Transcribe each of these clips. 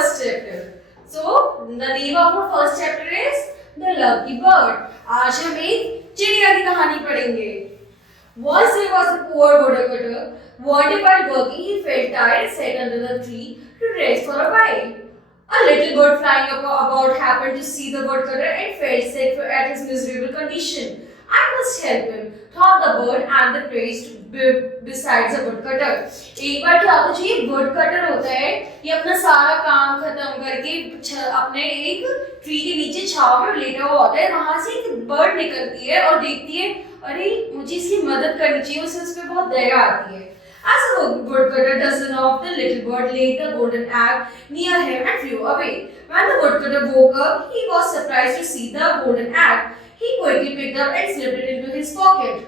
first chapter. So the name of our first chapter is The Lucky Bird. आज हम एक चिड़िया की कहानी पढ़ेंगे. Once there was a poor woodcutter. One day while working, he felt tired and sat under the tree to rest for a while. A little bird flying about happened to see the woodcutter and felt sad at his miserable condition. I must help him, thought the bird and the praised besides the woodcutter. एक बार क्या होता है, ये woodcutter होता है, ये अपना सारा काम खत्म करके अपने एक ट्री के नीचे छाव में लेटा हुआ होता है. वहां से एक बर्ड निकलती है और देखती है, अरे मुझे इसकी मदद करनी चाहिए. उस पर बहुत दया आती है. As the woodcutter doesn't know, the little bird laid the golden egg near him and flew away. When the woodcutter woke up, he was surprised to see the golden egg. He quickly picked up and slipped it into his pocket.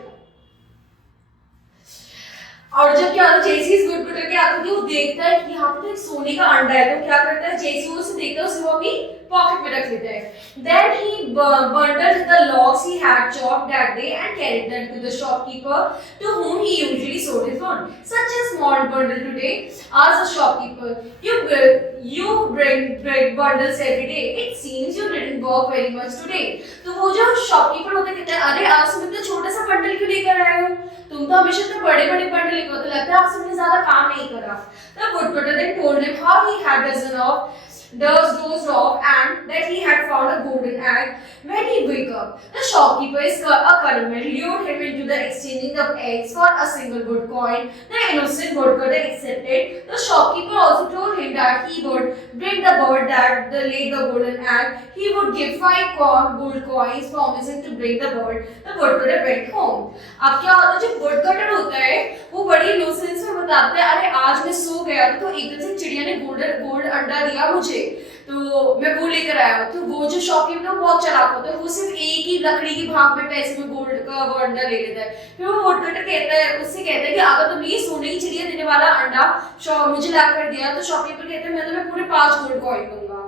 और जब क्या होता है, जैसे इस woodcutter के आते वो देखता है कि यहाँ पे तो एक सोने का अंडा है, तो क्या करता है, जैसे वो उसे देखता है उसे वो अपनी पॉकेट में रख लेता है. Then he bundled the logs he had chopped that day and carried them to the shopkeeper to whom he usually sold his wood. Such a small bundle today, asked the shopkeeper. You bring bundles every day. It seems you didn't work very much today. तो वो जो shopkeeper होता है कहता है, अरे आज तुम इतना छोटा सा बंडल क्यों लेकर आए हो? तुम तो हमेशा इतने बड़े-बड़े बंडल लेकर आते, लगता है आज तुमने ज्यादा काम नहीं करा. The woodcutter then told him how he had dozed off and that he had found a golden egg when he woke up. The shopkeeper is a cunning man, lured him into the exchanging of eggs for a single gold coin. The innocent woodcutter accepted. The shopkeeper also told him that he would bring the bird that laid the golden egg. He would give 5 gold coins, promising to bring the bird. The woodcutter went home. अब क्या होता है, जब woodcutter होता है वो बड़ी innocence में बताता है, अरे आज मैं सो गया तो एकदम से चिड़िया ने गोल्ड अंडा दिया मुझे, तो मैं वो लेकर आया हूँ. तो वो जो शॉपकीपर है बहुत चालाक होता है, वो सिर्फ एक ही लकड़ी की भाग में पैसे में गोल्ड का वो अंडा ले लेता है. फिर वो वुडकटर कहता है, उससे कहता है कि अगर तुमने ये सोने की चिड़िया देने वाला अंडा मुझे ला कर दिया, तो शॉपकीपर कहता है मैं तुम्हें पूरे 5 गोल्ड कॉइन दूंगा.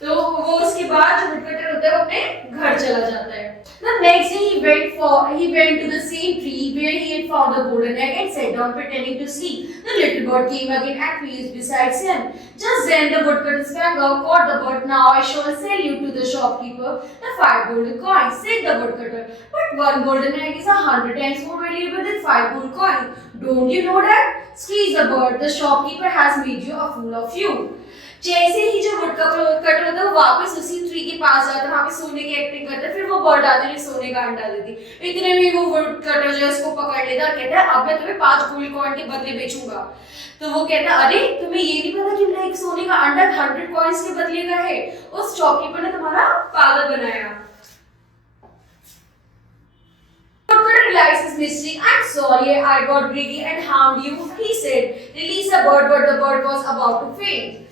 तो वो उसके बाद जो वुडकटर होता है वो अपने घर चला जाता है. The next day he went to the same tree where he had found the golden egg and sat down pretending to sleep. The little bird came again and placed beside him. Just then the woodcutter sprang up, caught the bird. Now I shall sell you to the shopkeeper the 5 golden coins, said the woodcutter. But 1 golden egg is 100 times more valuable than 5 gold coins. Don't you know that? Squeezed the bird. The shopkeeper has made you a fool of you. जैसे ही जो woodcutter होता है वो वापस उसी tree के पास जाता है, वहाँ पे सोने की एक्टिंग करता है. फिर वो बर्ड आती है सोने का अंडा देती. इतने में वो वुडकटर जो है उसको पकड़ लेता है, कहता है अब मैं तुम्हें 5 गोल्ड कॉइन के बदले बेचूंगा. तो वो कहता है, अरे तुम्हें ये नहीं पता कि मेरा एक सोने का अंडा 100 कॉइन्स के बदले का है. उस शॉपकीपर ने तुम्हारा पागल बनाया. Realized his mistake. I'm sorry, I got greedy and harmed you, he said. Release the bird, but the bird was about to faint.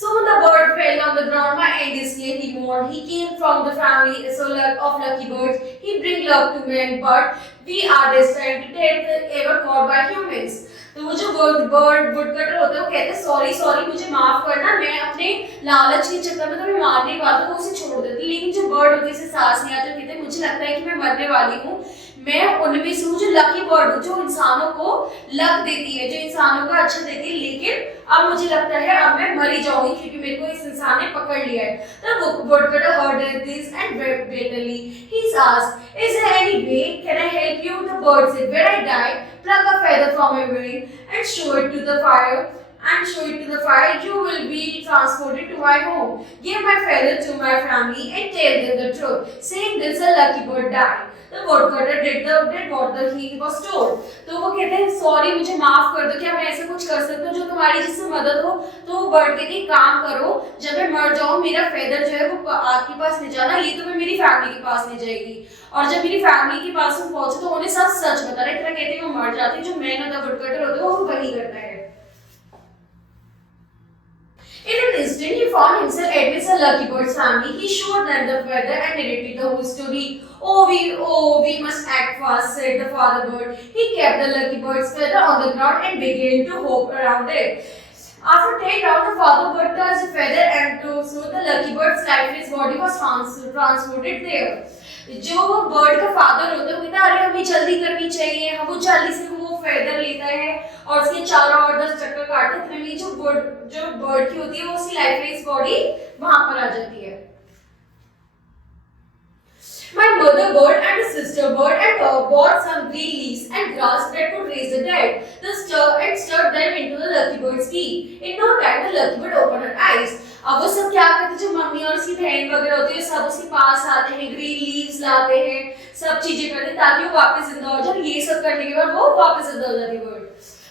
Soon the bird fell on the ground. My end is near, he mourned. He came from the family of lucky birds. He brings luck to men, but we are destined to death ever caught by humans. तो वो जो bird woodcutter होता है वो कहते हैं sorry मुझे माफ करना, मैं अपने लालच के चक्कर में तुम्हें मारने की बात है वो उसे छोड़ देती. लेकिन जो बर्ड होती है उसे सांस नहीं आती, कहते हैं मुझे लगता है कि मैं मरने वाली हूँ, मैं उनमें से हूँ जो लकी बर्ड हूँ, जो इंसानों को लक देती है, जो इंसानों का अच्छा देती है. लेकिन अब मुझे लगता है अब मैं मरी जाऊंगी क्योंकि मेरे को इस इंसान ने पकड़ लिया है. The woodcutter heard this and wept bitterly. He asked, "Is there any way? Can I help you?" The bird said, "When I die, pluck a feather from my wing and show it to the fire. You will be transported to my home. Give my feather to my family and tell them the truth. Saying this, a lucky bird died." The woodcutter did what he was told. तो वो कहते हैं sorry मुझे माफ कर दो, क्या मैं ऐसा कुछ कर सकता हूँ जो तुम्हारी जिससे मदद हो. तो वो बर्ड कहती है काम करो, जब मैं मर जाऊँ मेरा फेदर जो है वो आपके पास ले जाना, ये तुम्हें मेरी फैमिली के पास ले जाएगी. और जब मेरी फैमिली के पास वो पहुंचे तो उन्हें सब सच बताना. इतना कहते हैं वो मर जाती है. जो मैन द वुडकटर होता है वो वही करता है. In an instant, he found himself amidst a lucky bird's family. He showed them the feather and narrated the whole story. Oh, we must act fast," said the father bird. He kept the lucky bird's feather on the ground and began to hop around it. After 10 rounds, the father bird touched the feather and so the lucky bird's lifeless body was transported there. जो bird का father होता है वो कहता है अरे हमें जल्दी करनी चाहिए, हम वो जल्दी से वो फेदर लेता है और उसके चारों ओर 10 चक्कर काटते हैं, इतने में जो बर्ड की होती है वो उसकी लाइफलेस बॉडी वहां पर आ जाती है। My mother bird and sister bird and bought some green leaves and grass that could raise the dead. The stirred them into the lucky bird's tea. In no time, the lucky bird opened her eyes. अब वो सब क्या करते हैं, जो mummy और उसकी बहन वगैरह होती है सब उसके पास आते हैं, ग्रीन लीव्स लाते हैं, सब चीजें करते हैं ताकि वो वापस जिंदा हो जाए। ये सब करने के बाद वो वापस जिंदा हो जाती है bird.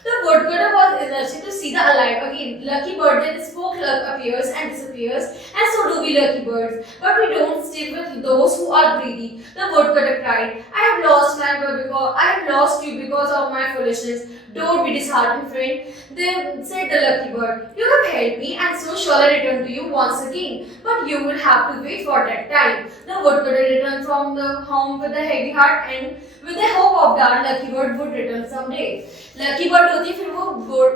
The woodcutter was interested to see the alive again. Lucky bird then spoke luck appears and disappears, and so do we lucky birds. But we don't stick with those who are greedy. The woodcutter cried, I have lost you because of my foolishness. Don't be disheartened, friend. Then said the lucky bird, you have helped me, and so shall I return to you once again. But you will have to wait for that time. The woodcutter returned from the home with a heavy heart and with the hope of that lucky bird would return someday. Lucky bird होती है, फिर वो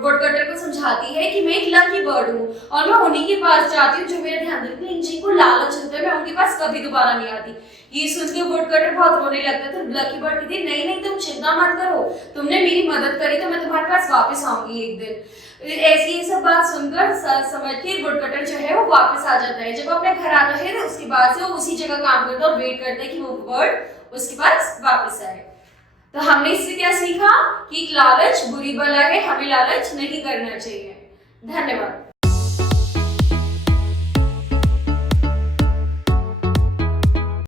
woodcutter को समझाती है कि मैं एक लकी बर्ड हूँ और मैं उन्हीं के पास जाती हूँ जो मेरे ध्यान रखते हैं, जिनको लालच होता है मैं उनके पास कभी दोबारा नहीं आती। ये सुन के वुडकटर बहुत रोने लगता है। तो लकी बर्ड कहती है नहीं नहीं तुम चिंता मत करो, तुमने मेरी मदद करी तो मैं तुम्हारे पास वापस आऊंगी एक दिन। ऐसी ये सब बात सुनकर समझ के वुडकटर जो है वो वापस आ जाता है। जब वो अपने घर आता है तो उसके बाद से वो उसी जगह काम करता है और वेट करता है कि वो बर्ड उसके पास वापस आए। तो हमने इससे क्या सीखा कि लालच बुरी बला है, हमें लालच नहीं करना चाहिए। धन्यवाद।